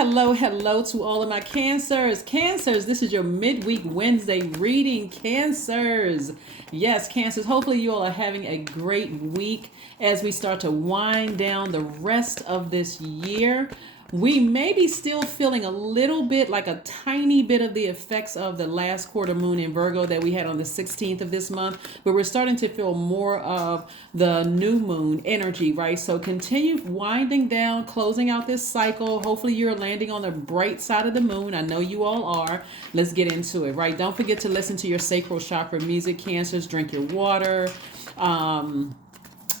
Hello to all of my Cancers. Cancers, this is your midweek Wednesday reading, Cancers. Yes, Cancers, hopefully you all are having a great week as we start to wind down the rest of this year. We may be still feeling a little bit, like a tiny bit of the effects of the last quarter moon in Virgo that we had on the 16th of this month, but we're starting to feel more of the new moon energy, right? So continue winding down, closing out this cycle. Hopefully you're landing on the bright side of the moon. I know you all are. Let's get into it, right? Don't forget to listen to your sacral chakra music, Cancers. Drink your water.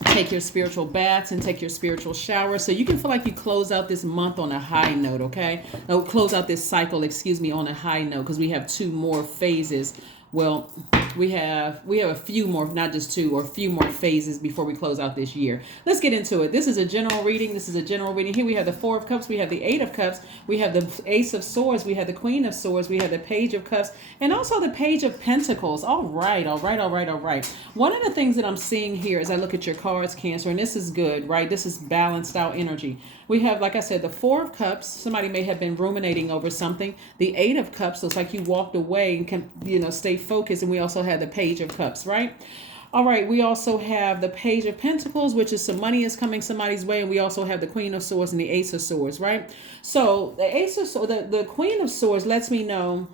Take your spiritual baths and take your spiritual shower so you can feel like you close out this month on a high note, okay? No, close out this cycle, on a high note, because we have two more phases. Well, we have a few more, not just two, or a few more phases before we close out this year. Let's get into it. This is a general reading. Here we have the Four of Cups. We have the Eight of Cups. We have the Ace of Swords. We have the Queen of Swords. We have the Page of Cups. And also the Page of Pentacles. All right. One of the things that I'm seeing here as I look at your cards, Cancer, and this is good, right? This is balanced out energy. We have, like I said, the Four of Cups. Somebody may have been ruminating over something. The Eight of Cups looks like you walked away and can, stay focused. And we also have the Page of Cups, right? All right, we also have the Page of Pentacles, which is some money is coming somebody's way, and we also have the Queen of Swords and the Ace of Swords, right? So the Ace of Swords, the Queen of Swords lets me know.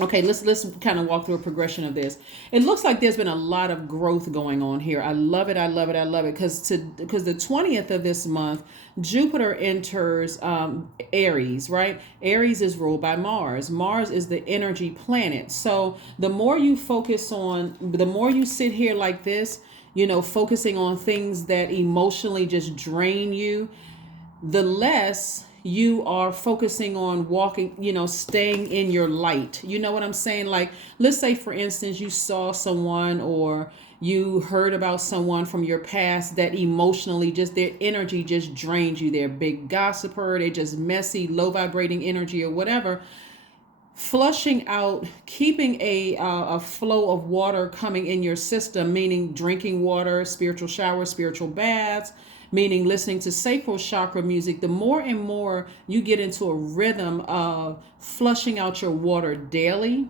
Okay, let's kind of walk through a progression of this. It looks like there's been a lot of growth going on here. I love it. Because the 20th of this month, Jupiter enters Aries, right? Aries is ruled by Mars. Mars is the energy planet. So the more you sit here like this, focusing on things that emotionally just drain you, the less you are focusing on walking, staying in your light. You know what I'm saying? Like, let's say, for instance, you saw someone or you heard about someone from your past that emotionally just their energy just drains you. They're a big gossiper. They're just messy, low vibrating energy or whatever. Flushing out, keeping a flow of water coming in your system, meaning drinking water, spiritual showers, spiritual baths, meaning listening to sacral chakra music. The more and more you get into a rhythm of flushing out your water daily,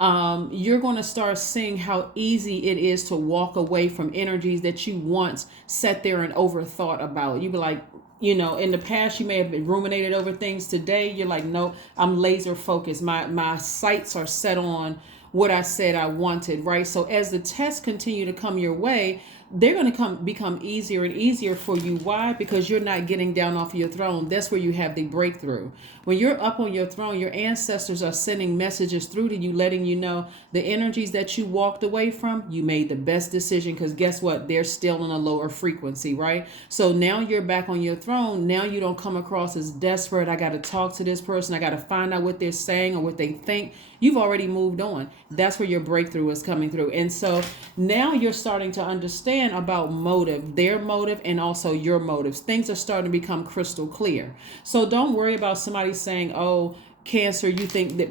you're going to start seeing how easy it is to walk away from energies that you once sat there and overthought about. You be like, in the past, you may have been ruminated over things. Today, you're like, no, I'm laser focused. My sights are set on what I said I wanted, right? So as the tests continue to come your way, they're going to become easier and easier for you. Why? Because you're not getting down off your throne. That's where you have the breakthrough. When you're up on your throne, your ancestors are sending messages through to you, letting you know the energies that you walked away from, you made the best decision, because guess what? They're still in a lower frequency, right? So now you're back on your throne. Now you don't come across as desperate. I got to talk to this person. I got to find out what they're saying or what they think. You've already moved on. That's where your breakthrough is coming through. And so now you're starting to understand about motive, their motive, and also your motives. Things are starting to become crystal clear. So don't worry about somebody saying, oh, Cancer, you think that,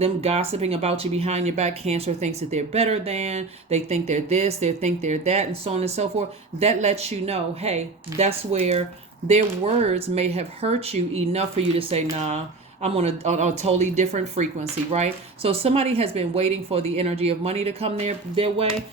them gossiping about you behind your back. Cancer thinks that they're better than, they think they're this, they think they're that, and so on and so forth. That lets you know, hey, that's where their words may have hurt you enough for you to say, nah, I'm on a totally different frequency, right? So somebody has been waiting for the energy of money to come their way.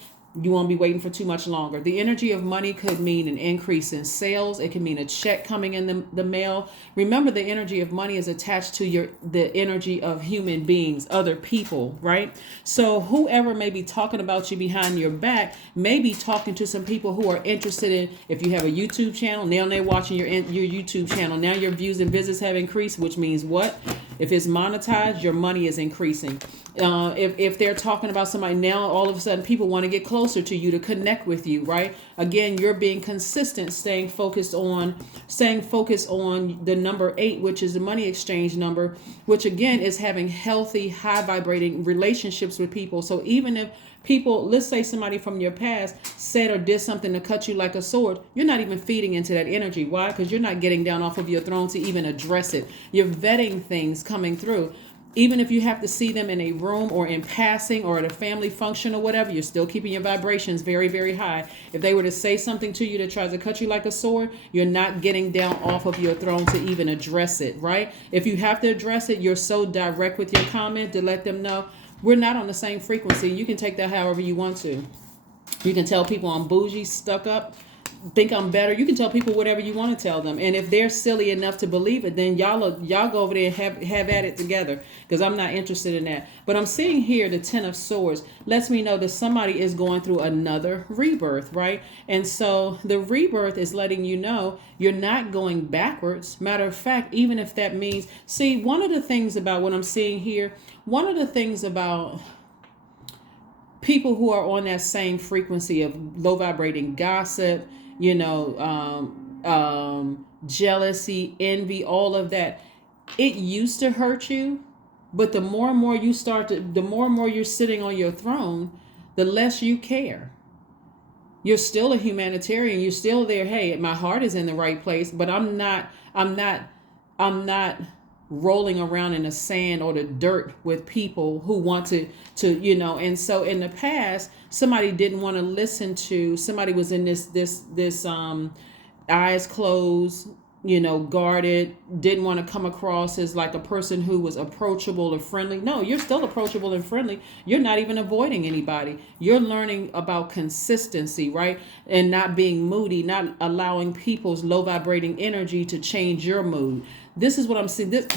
You won't be waiting for too much longer. The energy of money could mean an increase in sales. It can mean a check coming in the mail. Remember, the energy of money is attached to the energy of human beings, other people, right? So whoever may be talking about you behind your back may be talking to some people who are interested in, if you have a YouTube channel, now they're watching your YouTube channel. Now your views and visits have increased, which means what? If it's monetized, your money is increasing. If they're talking about somebody, now all of a sudden people want to get closer to you, to connect with you, right? Again, you're being consistent, staying focused on the number 8, which is the money exchange number, which again is having healthy, high vibrating relationships with people. So even if people, let's say somebody from your past said or did something to cut you like a sword, you're not even feeding into that energy. Why? Because you're not getting down off of your throne to even address it. You're vetting things coming through. Even if you have to see them in a room or in passing or at a family function or whatever, you're still keeping your vibrations very, very high. If they were to say something to you that tries to cut you like a sword, you're not getting down off of your throne to even address it, right? If you have to address it, you're so direct with your comment to let them know we're not on the same frequency. You can take that however you want to. You can tell people I'm bougie, stuck up, think I'm better. You can tell people whatever you want to tell them. And if they're silly enough to believe it, then y'all go over there and have at it together, because I'm not interested in that. But I'm seeing here the Ten of Swords lets me know that somebody is going through another rebirth, right? And so the rebirth is letting you know you're not going backwards. Matter of fact, even if that means, see, one of the things about what I'm seeing here, one of the things about people who are on that same frequency of low vibrating gossip, jealousy, envy, all of that, it used to hurt you, but the more and more the more and more you're sitting on your throne, the less you care. You're still a humanitarian. You're still there. Hey, my heart is in the right place, but I'm not rolling around in the sand or the dirt with people who want to, and so in the past, somebody didn't want to listen to, somebody was in this eyes closed, guarded, didn't want to come across as like a person who was approachable or friendly. No, you're still approachable and friendly. You're not even avoiding anybody. You're learning about consistency, right? And not being moody, not allowing people's low vibrating energy to change your mood. This is what I'm seeing. This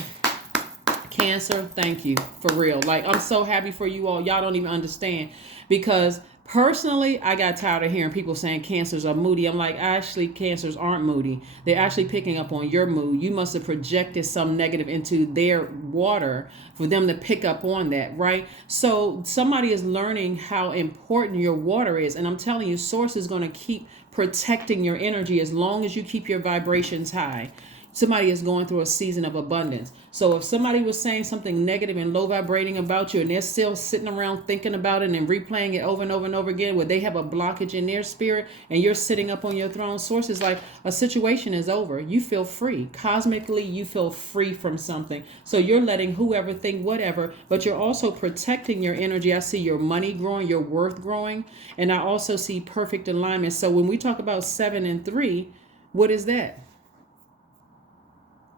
Cancer, thank you, for real. Like, I'm so happy for you all. Y'all don't even understand, because personally, I got tired of hearing people saying cancers are moody. I'm like, actually, cancers aren't moody. They're actually picking up on your mood. You must have projected some negative into their water for them to pick up on that, right? So somebody is learning how important your water is. And I'm telling you, Source is going to keep protecting your energy as long as you keep your vibrations high. Somebody is going through a season of abundance. So if somebody was saying something negative and low vibrating about you, and they're still sitting around thinking about it and replaying it over and over and over again, where they have a blockage in their spirit and you're sitting up on your throne, Source is like, a situation is over. You feel free. Cosmically, you feel free from something. So you're letting whoever think whatever, but you're also protecting your energy. I see your money growing, your worth growing, and I also see perfect alignment. So when we talk about 7 and 3, what is that?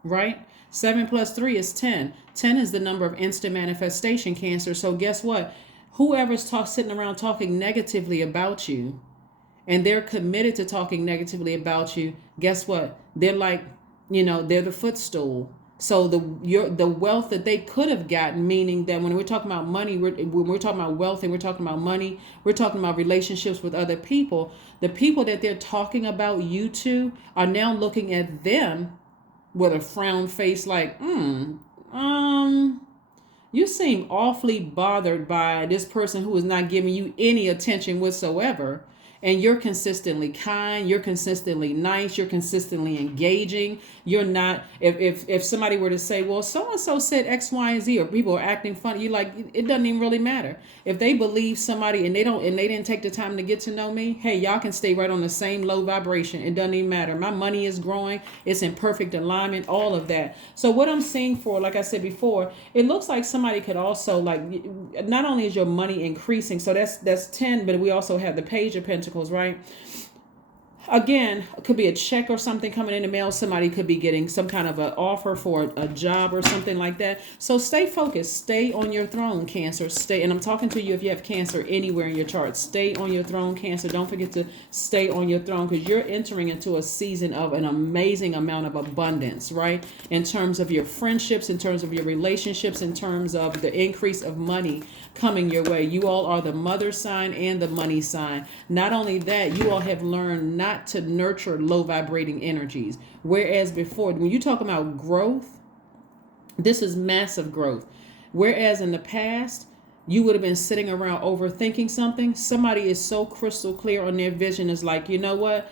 Right? 7 plus 3 is 10. 10 is the number of instant manifestation, Cancer. So guess what? Whoever's sitting around talking negatively about you, and they're committed to talking negatively about you, guess what? They're like, they're the footstool. So the wealth that they could have gotten, meaning that when we're talking about money, when we're talking about wealth and we're talking about money, we're talking about relationships with other people. The people that they're talking about you to are now looking at them with a frown face like, you seem awfully bothered by this person who is not giving you any attention whatsoever. And you're consistently kind, you're consistently nice, you're consistently engaging. You're not, if somebody were to say, well, so-and-so said X, Y, and Z, or people are acting funny, you're like, it doesn't even really matter. If they believe somebody and they didn't take the time to get to know me, hey, y'all can stay right on the same low vibration. It doesn't even matter. My money is growing, it's in perfect alignment, all of that. So what I'm seeing for, like I said before, it looks like somebody could also, like, not only is your money increasing, so that's 10, but we also have the Page of Pentacles, right? Again, it could be a check or something coming in the mail. Somebody could be getting some kind of an offer for a job or something like that. So stay focused. Stay on your throne, Cancer. Stay. And I'm talking to you if you have Cancer anywhere in your chart. Stay on your throne, Cancer. Don't forget to stay on your throne, because you're entering into a season of an amazing amount of abundance, right? In terms of your friendships, in terms of your relationships, in terms of the increase of money coming your way. You all are the mother sign and the money sign. Not only that, you all have learned not to nurture low vibrating energies. Whereas before, when you talk about growth, this is massive growth. Whereas in the past, you would have been sitting around overthinking something. Somebody is so crystal clear on their vision, is like, you know what?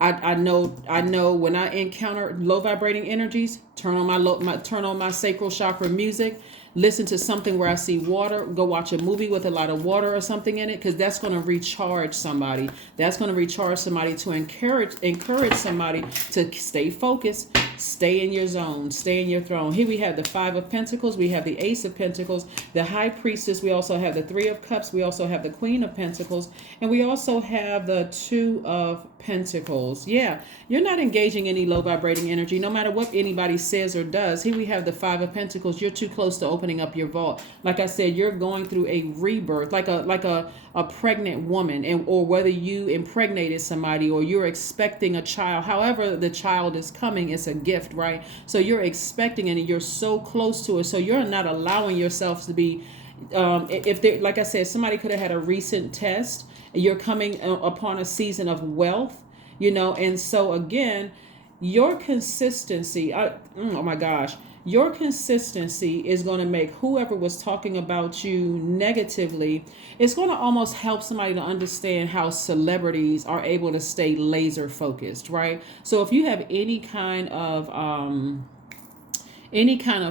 I know when I encounter low vibrating energies, turn on my sacral chakra music, listen to something where I see water, go watch a movie with a lot of water or something in it, because that's going to recharge somebody. That's going to recharge somebody, to encourage somebody to stay focused, Stay in your zone. Stay in your throne. Here we have the Five of Pentacles. We have the Ace of Pentacles, the High Priestess. We also have the Three of Cups. We also have the Queen of Pentacles. And we also have the Two of Pentacles. Yeah, you're not engaging any low vibrating energy, no matter what anybody says or does. Here we have the Five of Pentacles. You're too close to opening up your vault. Like I said, you're going through a rebirth, like a pregnant woman, and or whether you impregnated somebody or you're expecting a child. However the child is coming, it's a gift, right? So you're expecting it and you're so close to it. So you're not allowing yourself to be if they, like I said, somebody could have had a recent test. You're coming upon a season of wealth, and so again, your consistency, oh my gosh, your consistency is going to make whoever was talking about you negatively, it's going to almost help somebody to understand how celebrities are able to stay laser focused, right? So if you have any kind of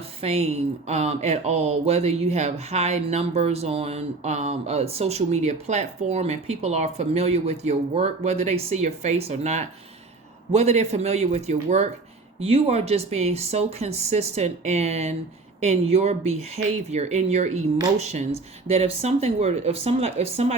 fame at all, whether you have high numbers on a social media platform and people are familiar with your work, whether they see your face or not, whether they're familiar with your work, you are just being so consistent in your behavior, in your emotions, that if somebody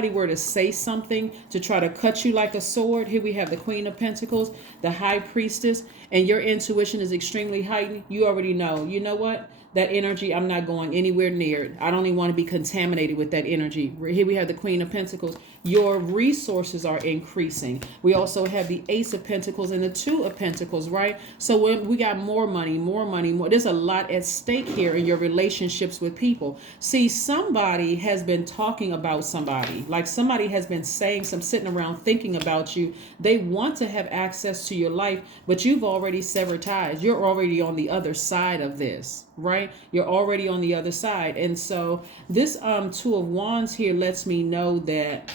were to say something to try to cut you like a sword, here we have the Queen of Pentacles, the High Priestess, and your intuition is extremely heightened, you already know, you know what? That energy, I'm not going anywhere near it. I don't even want to be contaminated with that energy. Here we have the Queen of Pentacles. Your resources are increasing. We also have the Ace of Pentacles and the Two of Pentacles, right? So when we got more money, there's a lot at stake here in your relationships with people. See, somebody has been talking about somebody, like somebody has been saying sitting around thinking about you. They want to have access to your life, but you've already severed ties. You're already on the other side of this, right? You're already on the other side. And so this Two of Wands here lets me know that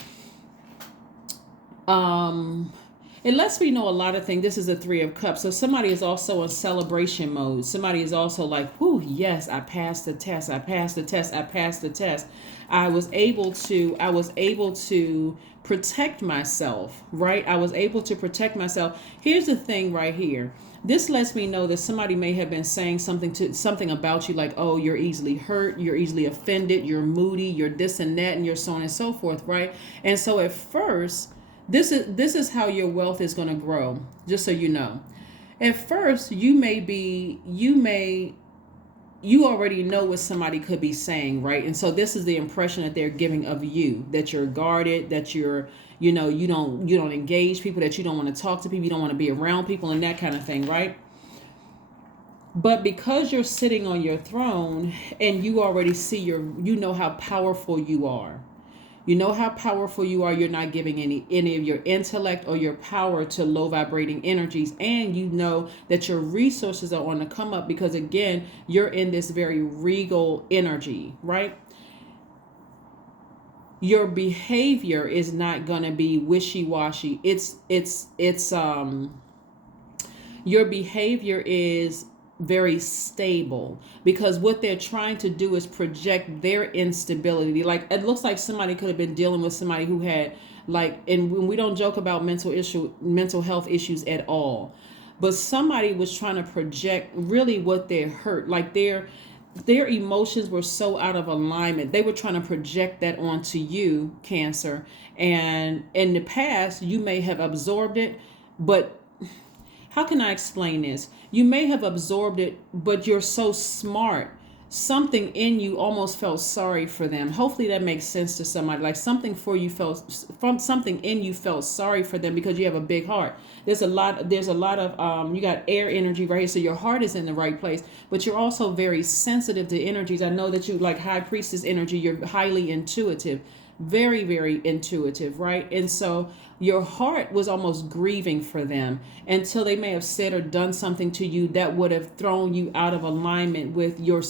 it lets me know a lot of things. This is a Three of Cups. So somebody is also in celebration mode. Somebody is also like, whoo, yes, I passed the test. I passed the test. I passed the test. I was able to protect myself, right? I was able to protect myself. Here's the thing right here. This lets me know that somebody may have been saying something about you, like, oh, you're easily hurt, you're easily offended, you're moody, you're this and that, and you're so on and so forth, right? And so at first, this is how your wealth is going to grow, just so you know. At first, you already know what somebody could be saying, right? And so this is the impression that they're giving of you, that you're guarded, that you're, you don't engage people, that you don't want to talk to people, you don't want to be around people and that kind of thing, right? But because you're sitting on your throne and you already see you know how powerful you are. You know how powerful you are. You're not giving any of your intellect or your power to low vibrating energies. And you know that your resources are on the come up because, again, you're in this very regal energy, right? Your behavior is not going to be wishy-washy. Your behavior is very stable, because what they're trying to do is project their instability. Like, it looks like somebody could have been dealing with somebody who had, like, and we don't joke about mental health issues at all, but somebody was trying to project really what they're hurt, like their emotions were so out of alignment. They were trying to project that onto you, Cancer, and in the past you may have absorbed it, but how can I explain this? You may have absorbed it, but you're so smart. Something in you almost felt sorry for them. Hopefully that makes sense to somebody. Like something in you felt sorry for them because you have a big heart. There's a lot of you got air energy right here, so your heart is in the right place, but you're also very sensitive to energies. I know that you like High Priestess energy. You're highly intuitive, very, very intuitive, right? And so your heart was almost grieving for them until they may have said or done something to you that would have thrown you out of alignment with your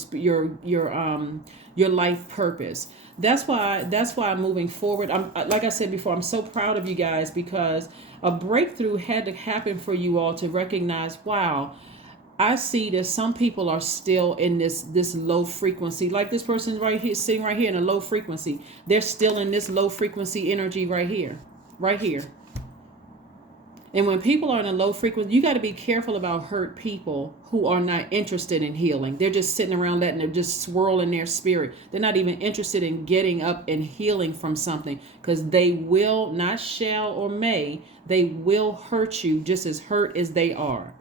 life purpose. That's why moving forward, I'm, like I said before, I'm so proud of you guys, because a breakthrough had to happen for you all to recognize, wow, I see that some people are still in this low frequency, like this person right here, sitting right here in a low frequency. They're still in this low frequency energy right here. And when people are in a low frequency, you got to be careful about hurt people who are not interested in healing. They're just sitting around letting it just swirl in their spirit. They're not even interested in getting up and healing from something, because they will, not shall or may, they will hurt you just as hurt as they are.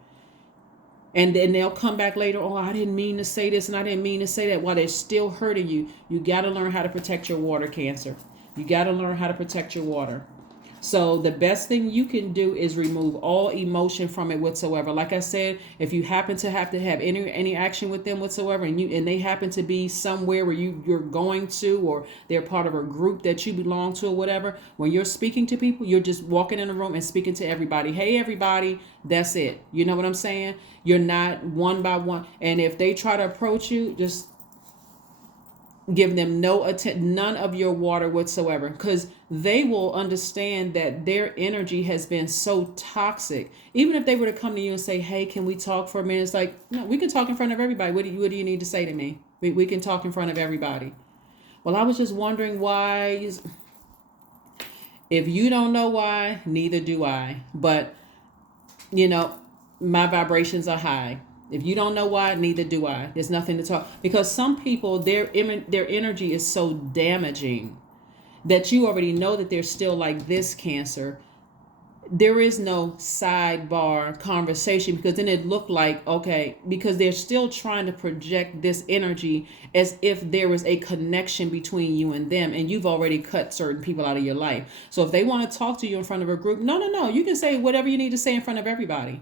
And then they'll come back later, oh, I didn't mean to say this and I didn't mean to say that, while they're still hurting you. You got to learn how to protect your water, Cancer. You got to learn how to protect your water. So the best thing you can do is remove all emotion from it whatsoever. Like I said, if you happen to have any action with them whatsoever, and they happen to be somewhere where you're going to, or they're part of a group that you belong to or whatever, when you're speaking to people, you're just walking in a room and speaking to everybody. Hey, everybody, that's it. You know what I'm saying? You're not one by one. And if they try to approach you, just give them none of your water whatsoever, because they will understand that their energy has been so toxic. Even if they were to come to you and say, hey, can we talk for a minute? It's like, no, we can talk in front of everybody. What do you need to say to me? We can talk in front of everybody. Well, I was just wondering why. If you don't know why, neither do I. But, my vibrations are high. If you don't know why, neither do I. There's nothing to talk. Because some people, their energy is so damaging that you already know that they're still like this, Cancer. There is no sidebar conversation, because then it looked like, okay, because they're still trying to project this energy as if there was a connection between you and them, and you've already cut certain people out of your life. So if they want to talk to you in front of a group, no, you can say whatever you need to say in front of everybody.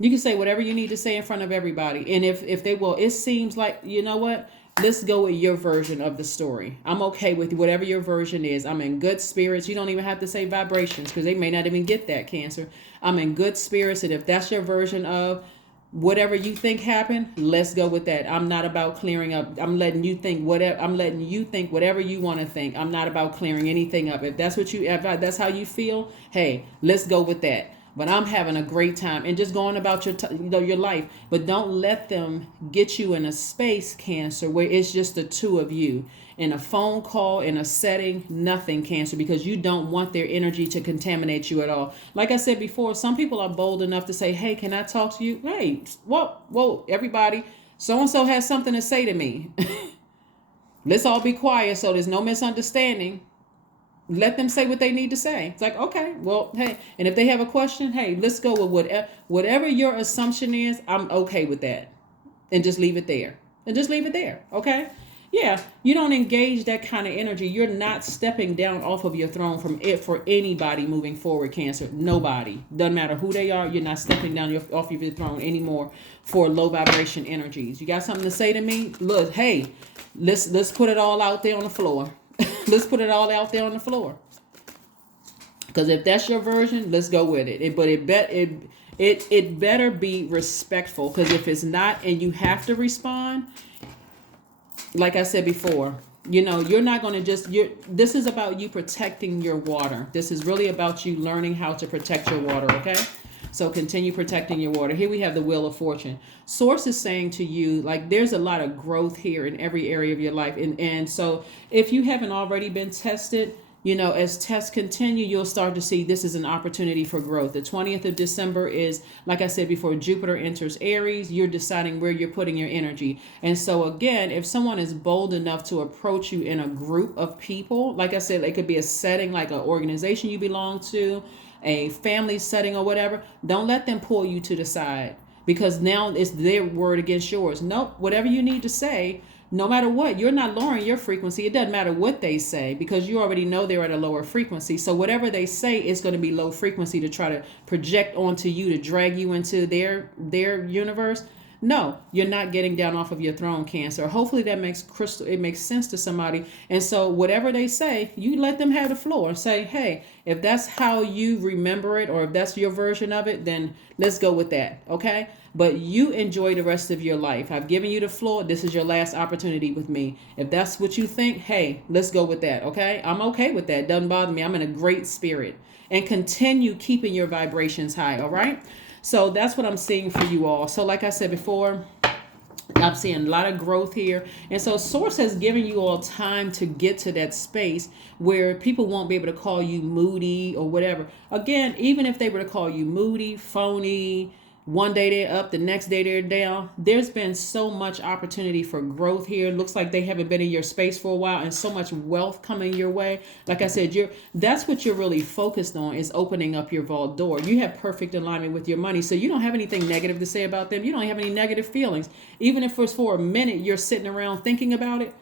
You can say whatever you need to say in front of everybody. And if they will, it seems like, you know what? Let's go with your version of the story. I'm okay with whatever your version is. I'm in good spirits. You don't even have to say vibrations, because they may not even get that, Cancer. I'm in good spirits. And if that's your version of whatever you think happened, let's go with that. I'm not about clearing up. I'm letting you think whatever you want to think. I'm not about clearing anything up. If that's that's how you feel, hey, let's go with that. But I'm having a great time and just going about your life. But don't let them get you in a space, Cancer, where it's just the two of you. In a phone call, in a setting, nothing, Cancer, because you don't want their energy to contaminate you at all. Like I said before, some people are bold enough to say, hey, can I talk to you? Hey, whoa, everybody. So-and-so has something to say to me. Let's all be quiet so there's no misunderstanding. Let them say what they need to say. It's like, okay, well, hey, and if they have a question, hey, let's go with whatever your assumption is. I'm okay with that, and just leave it there. Okay? Yeah, you don't engage that kind of energy. You're not stepping down off of your throne from it for anybody moving forward, Cancer. Nobody. Doesn't matter who they are. You're not stepping down off of your throne anymore for low vibration energies. You got something to say to me? Look, hey, let's put it all out there on the floor. Let's put it all out there on the floor. Because if that's your version, let's go with it. But it better be respectful. Because if it's not, and you have to respond, like I said before, you're not going to this is about you protecting your water. This is really about you learning how to protect your water, okay? So continue protecting your water. Here we have the Wheel of Fortune. Source is saying to you, like, there's a lot of growth here in every area of your life. And so if you haven't already been tested, as tests continue, you'll start to see this is an opportunity for growth. The 20th of December is, like I said before, Jupiter enters Aries. You're deciding where you're putting your energy. And so again, if someone is bold enough to approach you in a group of people, like I said, it could be a setting like an organization you belong to, a family setting or whatever, don't let them pull you to the side, because now it's their word against yours. Nope, whatever you need to say, no matter what, you're not lowering your frequency. It doesn't matter what they say, because you already know they're at a lower frequency. So whatever they say is going to be low frequency to try to project onto you, to drag you into their universe. No, you're not getting down off of your throne, Cancer. Hopefully that makes sense to somebody. And so whatever they say, you let them have the floor and say, hey, if that's how you remember it, or if that's your version of it, then let's go with that. Okay. But you enjoy the rest of your life. I've given you the floor. This is your last opportunity with me. If that's what you think, hey, let's go with that. Okay. I'm okay with that. Doesn't bother me. I'm in a great spirit. And continue keeping your vibrations high. All right. So that's what I'm seeing for you all. So like I said before, I'm seeing a lot of growth here. And so Source has given you all time to get to that space where people won't be able to call you moody or whatever. Again, even if they were to call you moody, phony, one day they're up, the next day they're down. There's been so much opportunity for growth here. It looks like they haven't been in your space for a while, and so much wealth coming your way. Like I said, that's what you're really focused on, is opening up your vault door. You have perfect alignment with your money, so you don't have anything negative to say about them. You don't have any negative feelings. Even if it's for a minute you're sitting around thinking about it,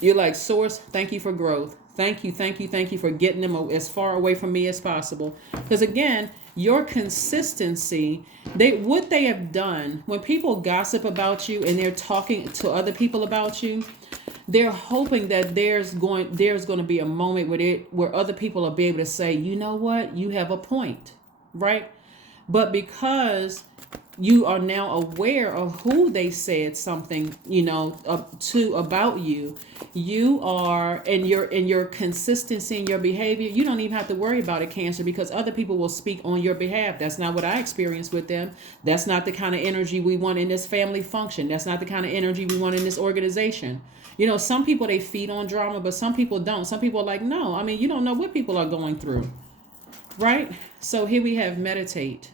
you're like, Source, thank you for growth. Thank you, thank you, thank you for getting them as far away from me as possible. Because again, your consistency, what they have done, when people gossip about you and they're talking to other people about you, they're hoping that there's going to be a moment where other people will be able to say, you know what, you have a point, right? But because you are now aware of who they said something, to about you, you are, and your consistency in your behavior, you don't even have to worry about it, Cancer, because other people will speak on your behalf. That's not what I experienced with them. That's not the kind of energy we want in this family function. That's not the kind of energy we want in this organization. Some people, they feed on drama, but some people don't. Some people are like, no, I mean, you don't know what people are going through, right? So here we have meditate.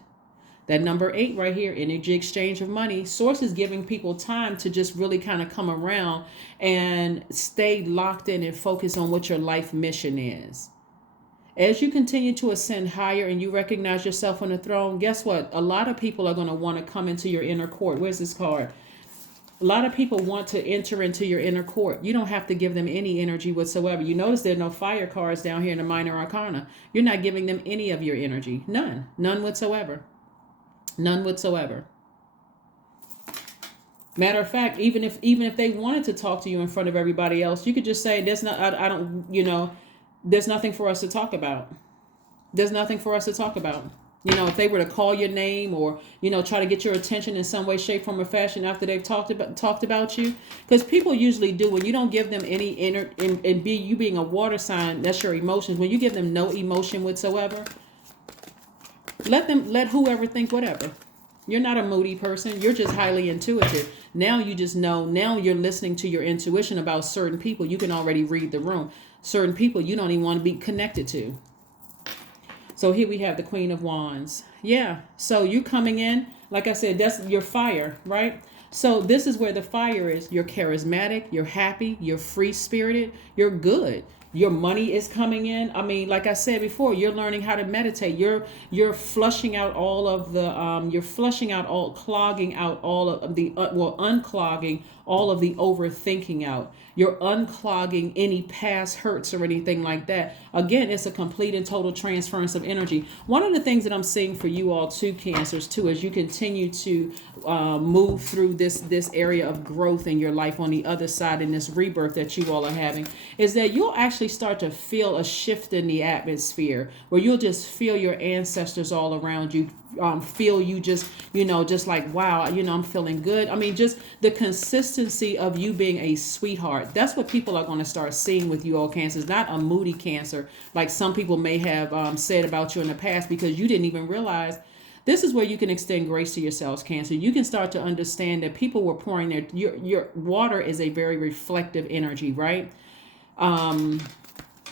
That number 8 right here, energy exchange of money. Source is giving people time to just really kind of come around and stay locked in and focus on what your life mission is. As you continue to ascend higher and you recognize yourself on the throne, guess what? A lot of people are going to want to come into your inner court. Where's this card? A lot of people want to enter into your inner court. You don't have to give them any energy whatsoever. You notice there are no fire cards down here in the minor arcana. You're not giving them any of your energy. None whatsoever. None whatsoever. Matter of fact, even if they wanted to talk to you in front of everybody else, you could just say, there's nothing for us to talk about. There's nothing for us to talk about. If they were to call your name or, try to get your attention in some way, shape, form, or fashion after they've talked about you. Because people usually do, when you don't give them any you being a water sign, that's your emotions. When you give them no emotion whatsoever, let whoever think whatever. You're not a moody person. You're just highly intuitive. Now you just know. Now you're listening to your intuition about certain people. You can already read the room. Certain people you don't even want to be connected to. So here we have the Queen of Wands. Yeah. So you coming in, like I said, that's your fire, right? So this is where the fire is. You're charismatic. You're happy. You're free-spirited. You're good. Your money is coming in. I mean, like I said before, you're learning how to meditate. You're flushing out all of the clogging out all of the unclogging all of the overthinking out. You're unclogging any past hurts or anything like that. Again, it's a complete and total transference of energy. One of the things that I'm seeing for you all too, Cancers, too, as you continue to move through this area of growth in your life on the other side in this rebirth that you all are having, is that you'll actually start to feel a shift in the atmosphere where you'll just feel your ancestors all around you. Feel you just like, wow, I'm feeling good. I mean, just the consistency of you being a sweetheart. That's what people are going to start seeing with you all, Cancers. Not a moody Cancer like some people may have said about you in the past, because you didn't even realize. This is where you can extend grace to yourselves, Cancer. You can start to understand that people were pouring your water is a very reflective energy, right?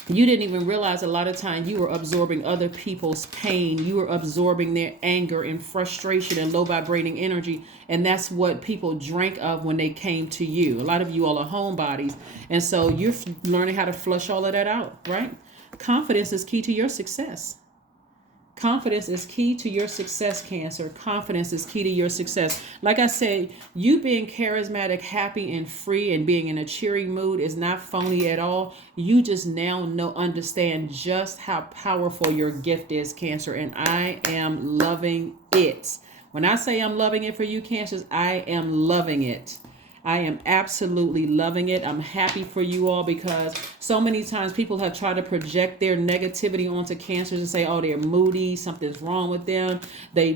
You didn't even realize a lot of times you were absorbing other people's pain. You were absorbing their anger and frustration and low vibrating energy. And that's what people drank of when they came to you. A lot of you all are homebodies. And so you're learning how to flush all of that out, right? Confidence is key to your success. Confidence is key to your success, Cancer. Confidence is key to your success. Like I said, you being charismatic, happy, and free and being in a cheery mood is not phony at all. You just now understand just how powerful your gift is, Cancer. And I am loving it. When I say I'm loving it for you, Cancers, I am loving it. I am absolutely loving it. I'm happy for you all, because so many times people have tried to project their negativity onto Cancers and say, oh, they're moody, something's wrong with them. They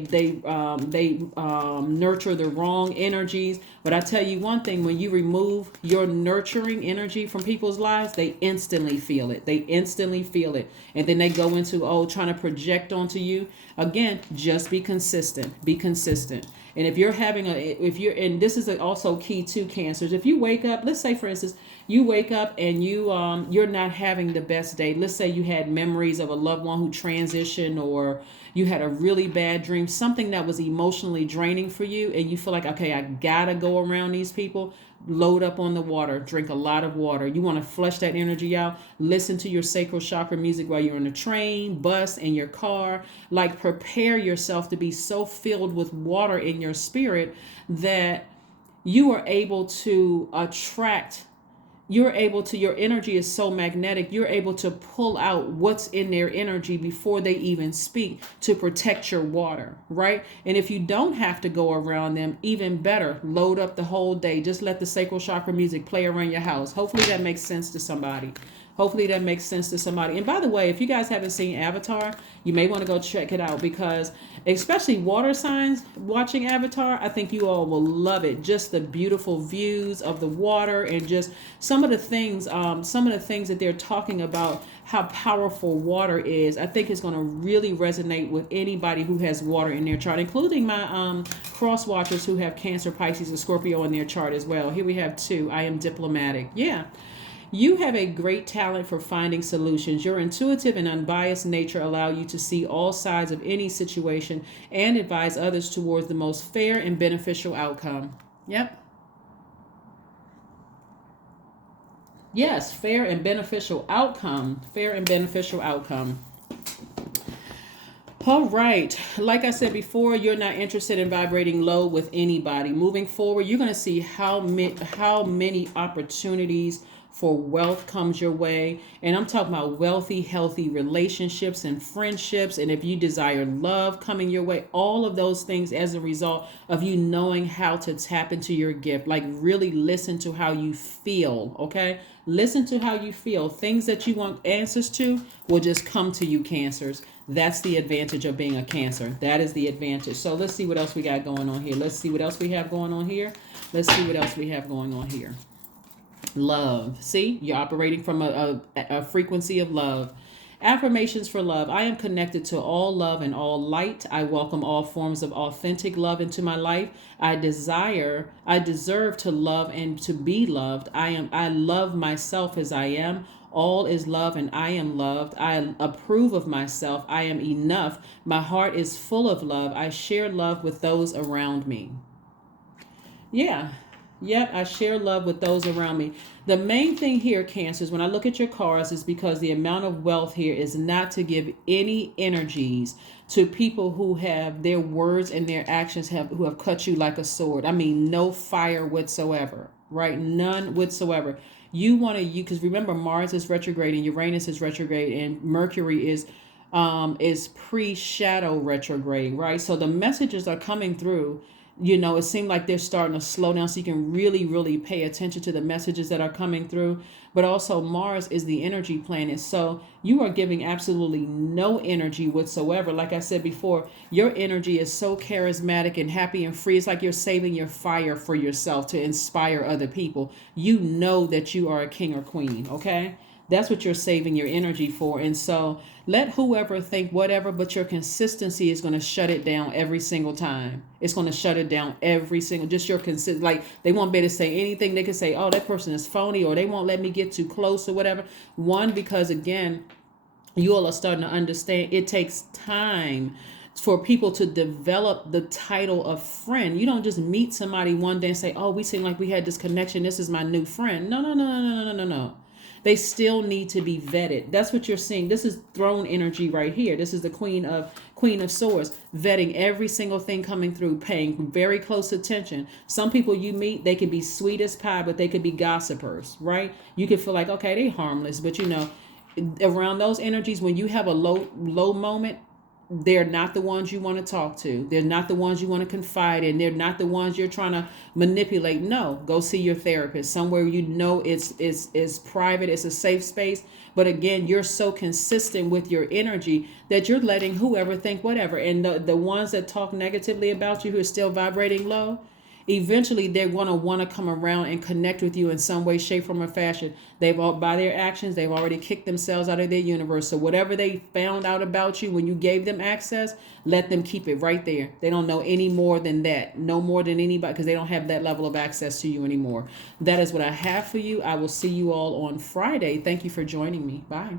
nurture the wrong energies. But I tell you one thing, when you remove your nurturing energy from people's lives, they instantly feel it. They instantly feel it. And then they go into, trying to project onto you. Again, just be consistent. Be consistent. And if you're having and this is also key to cancers. If you wake up, let's say for instance, you wake up and you're not having the best day. Let's say you had memories of a loved one who transitioned, or you had a really bad dream, something that was emotionally draining for you, and you feel like, okay, I gotta go around these people. Load up on the water, drink a lot of water. You want to flush that energy out. Listen to your sacral chakra music while you're on the train, bus, in your car. Like, prepare yourself to be so filled with water in your spirit that you are able to attract. Your energy is so magnetic, you're able to pull out what's in their energy before they even speak, to protect your water, right? And if you don't have to go around them, even better, load up the whole day. Just let the sacral chakra music play around your house. Hopefully that makes sense to somebody. And by the way, if you guys haven't seen Avatar, you may want to go check it out, because especially water signs watching Avatar, I think you all will love it. Just the beautiful views of the water, and just some of the things that they're talking about, how powerful water is. I think it's going to really resonate with anybody who has water in their chart, including my cross watchers who have Cancer, Pisces, and Scorpio in their chart as well. Here we have 2. I am diplomatic. Yeah. You have a great talent for finding solutions. Your intuitive and unbiased nature allow you to see all sides of any situation and advise others towards the most fair and beneficial outcome. Yep. Yes, fair and beneficial outcome. Fair and beneficial outcome. All right. Like I said before, you're not interested in vibrating low with anybody. Moving forward, you're going to see how many opportunities for wealth comes your way. And I'm talking about wealthy, healthy relationships and friendships. And if you desire love coming your way, all of those things as a result of you knowing how to tap into your gift. Like, really listen to how you feel, okay? Listen to how you feel. Things that you want answers to will just come to you, Cancers. That's the advantage of being a Cancer. That is the advantage. So let's see what else we got going on here. Let's see what else we have going on here. Love. See, you're operating from a frequency of love. Affirmations for love. I am connected to all love and all light. I welcome all forms of authentic love into my life. I deserve to love and to be loved. I love myself as I am. All is love and I am loved. I approve of myself. I am enough. My heart is full of love. I share love with those around me. Yeah. Yep, I share love with those around me. The main thing here, Cancers, when I look at your cards, is because the amount of wealth here is not to give any energies to people who have their words and their actions who have cut you like a sword. I mean, no fire whatsoever, right? None whatsoever. You want to, because remember, Mars is retrograde and Uranus is retrograde and Mercury is pre-shadow retrograde, right? So the messages are coming through. It seemed like they're starting to slow down, so you can really, really pay attention to the messages that are coming through. But also, Mars is the energy planet, so you are giving absolutely no energy whatsoever. Like I said before, your energy is so charismatic and happy and free. It's like you're saving your fire for yourself to inspire other people. You know that you are a king or queen, okay? That's what you're saving your energy for. And so let whoever think whatever, but your consistency is going to shut it down every single time. It's going to shut it down every single, just your consist. Like, they won't be able to say anything. They can say, oh, that person is phony, or they won't let me get too close or whatever. One, because again, you all are starting to understand it takes time for people to develop the title of friend. You don't just meet somebody one day and say, oh, we seem like we had this connection. This is my new friend. No. They still need to be vetted. That's what you're seeing. This is throne energy right here. This is the Queen of Swords, vetting every single thing coming through, paying very close attention. Some people you meet, they could be sweet as pie, but they could be gossipers, right? You could feel like, okay, they harmless, but around those energies, when you have a low moment, they're not the ones you want to talk to. They're not the ones you want to confide in. They're not the ones you're trying to manipulate. No, go see your therapist somewhere it's private. It's a safe space. But again, you're so consistent with your energy that you're letting whoever think whatever. And the ones that talk negatively about you who are still vibrating low, eventually they're going to want to come around and connect with you in some way, shape, form, or fashion. They've all, by their actions, they've already kicked themselves out of their universe. So whatever they found out about you when you gave them access, let them keep it right there. They don't know any more than that, no more than anybody, because they don't have that level of access to you anymore. That is what I have for you. I will see you all on Friday. Thank you for joining me. Bye.